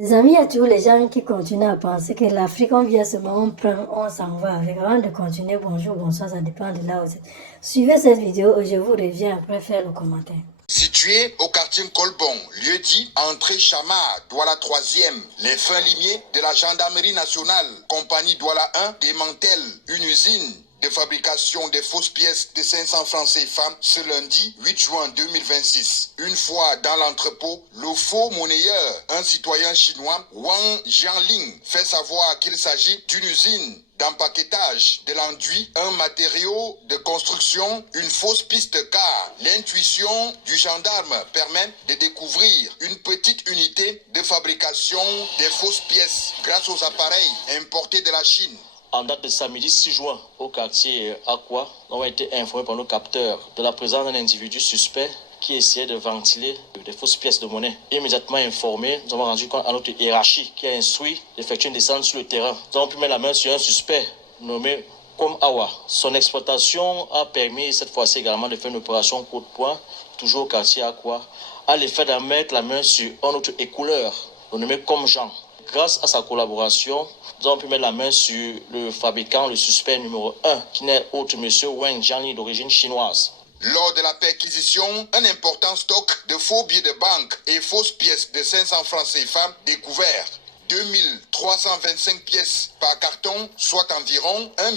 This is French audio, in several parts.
Les amis, il y a toujours les gens qui continuent à penser que l'Afrique, on vient seulement, on prend, on s'en va avec. Avant de continuer, bonjour, bonsoir, ça dépend de là où c'est. Suivez cette vidéo et je vous reviens après faire le commentaire. Situé au quartier Colbon, lieu dit entrée Chamar, Douala 3e, les fins limiers de la gendarmerie nationale, compagnie Douala 1, démantèle une usine de fabrication des fausses pièces de 500 francs CFA ce lundi 8 juin 2026. Une fois dans l'entrepôt, le faux monnayeur, un citoyen chinois, Wang Jianling, fait savoir qu'il s'agit d'une usine d'empaquetage de l'enduit, un matériau de construction, une fausse piste car l'intuition du gendarme permet de découvrir une petite unité de fabrication des fausses pièces grâce aux appareils importés de la Chine. En date de samedi 6 juin, au quartier Aqua, nous avons été informés par nos capteurs de la présence d'un individu suspect qui essayait de ventiler des fausses pièces de monnaie. Immédiatement informés, nous avons rendu compte à notre hiérarchie qui a instruit d'effectuer une descente sur le terrain. Nous avons pu mettre la main sur un suspect nommé Kom Awa. Son exploitation a permis cette fois-ci également de faire une opération coup de poing, toujours au quartier Aqua, à l'effet de mettre la main sur un autre écouleur, nommé Kom Jean. Grâce à sa collaboration, nous avons pu mettre la main sur le fabricant, le suspect numéro 1, qui n'est autre monsieur Wang Jianli d'origine chinoise. Lors de la perquisition, un important stock de faux billets de banque et fausses pièces de 500 francs CFA découvert. 2325 pièces par carton, soit environ 1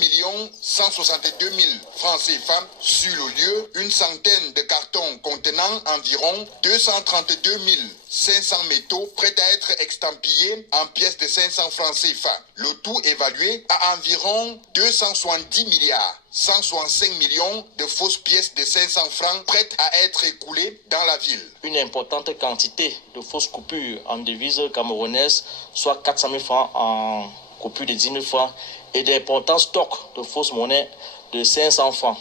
162 000 francs CFA. Sur le lieu, une centaine de cartons contenant environ 232 500 métaux prêts à être extampillés en pièces de 500 francs CFA. Le tout évalué à environ 270 milliards. 165 millions de fausses pièces de 500 francs prêtes à être écoulées dans la ville. Une importante quantité de fausses coupures en devises camerounaises, soit 400 000 francs en coupures de 10 000 francs, et d'importants stocks de fausses monnaies de 500 francs.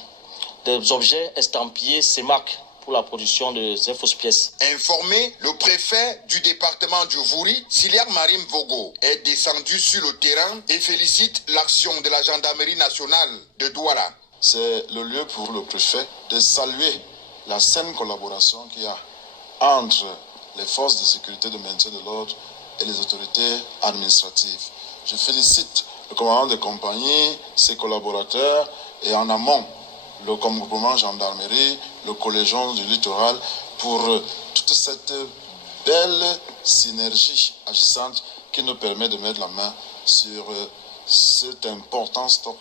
Des objets estampillés CEMAC pour la production de ces fausses pièces. Informé, le préfet du département du Vouri, Siliar Marim Vogo, est descendu sur le terrain et félicite l'action de la gendarmerie nationale de Douala. C'est le lieu pour le préfet de saluer la saine collaboration qu'il y a entre les forces de sécurité de maintien de l'ordre et les autorités administratives. Je félicite le commandant de compagnie, ses collaborateurs et en amont le groupement gendarmerie, le collège du littoral pour toute cette belle synergie agissante qui nous permet de mettre la main sur cet important stock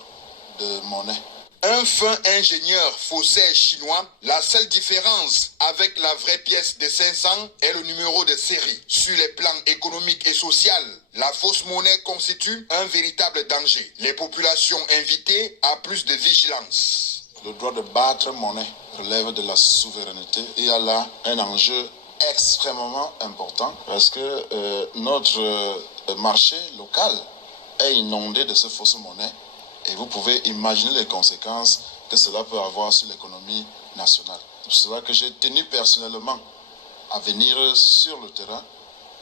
de monnaie. Un fin ingénieur faussaire chinois, la seule différence avec la vraie pièce de 500 est le numéro de série. Sur les plans économiques et sociaux, la fausse monnaie constitue un véritable danger. Les populations invitées à plus de vigilance. Le droit de battre monnaie relève de la souveraineté. Il y a là un enjeu extrêmement important parce que notre marché local est inondé de ces fausses monnaies et vous pouvez imaginer les conséquences que cela peut avoir sur l'économie nationale. C'est pour cela que j'ai tenu personnellement à venir sur le terrain,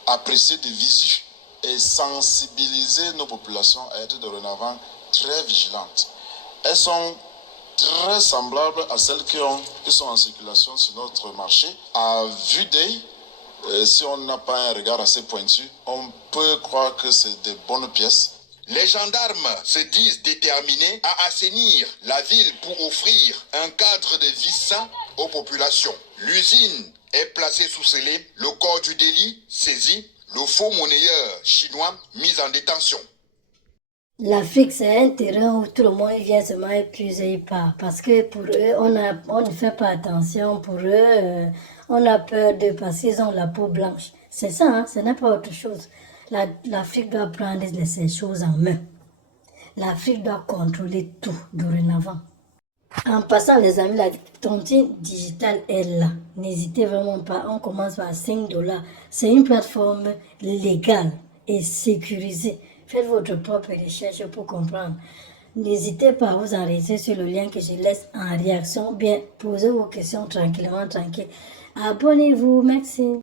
apprécier des visus et sensibiliser nos populations à être dorénavant très vigilantes. Elles sont très semblables à celles qui sont en circulation sur notre marché. À vue d'œil, si on n'a pas un regard assez pointu, on peut croire que c'est des bonnes pièces. Les gendarmes se disent déterminés à assainir la ville pour offrir un cadre de vie sain aux populations. L'usine est placée sous scellé, le corps du délit saisi, le faux monnayeur chinois mis en détention. L'Afrique, c'est un terrain où tout le monde vient seulement épuiser et part. Parce que pour eux, on ne fait pas attention. Pour eux, on a peur d'eux parce qu'ils ont la peau blanche. C'est ça, hein? Ce n'est pas autre chose. L'Afrique doit prendre ces choses en main. L'Afrique doit contrôler tout dorénavant. En passant, les amis, la tontine digitale est là. N'hésitez vraiment pas. On commence par 5 $. C'est une plateforme légale et sécurisée. Faites votre propre recherche pour comprendre. N'hésitez pas à vous enregistrer sur le lien que je laisse en réaction. Bien, posez vos questions tranquillement, tranquille. Abonnez-vous. Merci.